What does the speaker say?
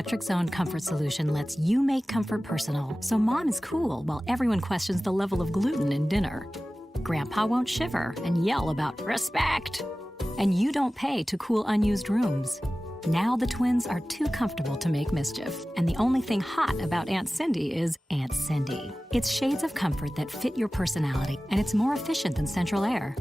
Electric Zone Comfort Solution lets you make comfort personal, so mom is cool while everyone questions the level of gluten in dinner. Grandpa won't shiver and yell about respect. And you don't pay to cool unused rooms. Now the twins are too comfortable to make mischief, and the only thing hot about Aunt Cindy is Aunt Cindy. It's shades of comfort that fit your personality, and it's more efficient than central air.